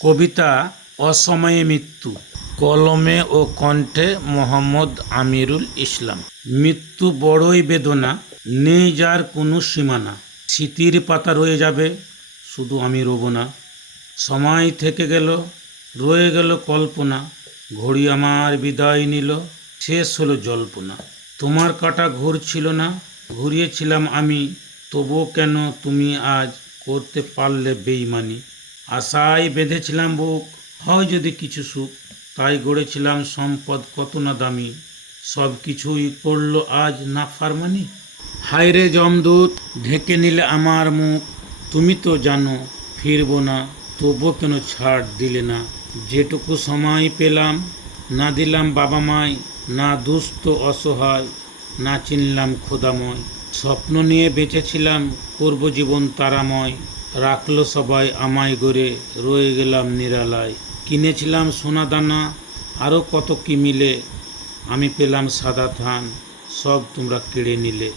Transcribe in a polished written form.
কবিতা অসময়ে মৃত্যু, কলমে ও কণ্ঠে মোহাম্মদ আমিরুল ইসলাম। মৃত্যু বড়ই বেদনা, নেই যার কোনো সীমানা। স্মৃতির পাতা রয়ে যাবে, শুধু আমি রব না। সময় থেকে গেল, রয়ে গেল কল্পনা। ঘড়ি আমার বিদায় নিল, শেষ হলো জল্পনা। তোমার কাঁটা ঘুরছিল না, ঘুরিয়েছিলাম আমি। তবুও কেন তুমি আজ করতে পারলে বেইমানি? আশায় বেঁধেছিলাম বুক, হয় যদি কিছু সুখ। তাই গড়েছিলাম সম্পদ কত না দামি। সব কিছুই করলো আজ নাফরমানি। হায় রে যমদূত, ঢেকে নিলে আমার মুখ। তুমি তো জানো ফিরবো না, তবুও কেন ছাড় দিলে না? যেটুকু সময় পেলাম, না দিলাম বাবা মায়, না দুস্থ অসহায়, না চিনলাম খোদাময়। স্বপ্ন নিয়ে বেঁচেছিলাম, করব জীবন তারাময়। রাখলো সবাই আমায় গড়ে, রয়ে গেলাম নিরালায়। কিনেছিলাম সোনা দানা, আরও কত কি মিলে। আমি পেলাম সাদা ধান, সব তোমরা কেড়ে নিলে।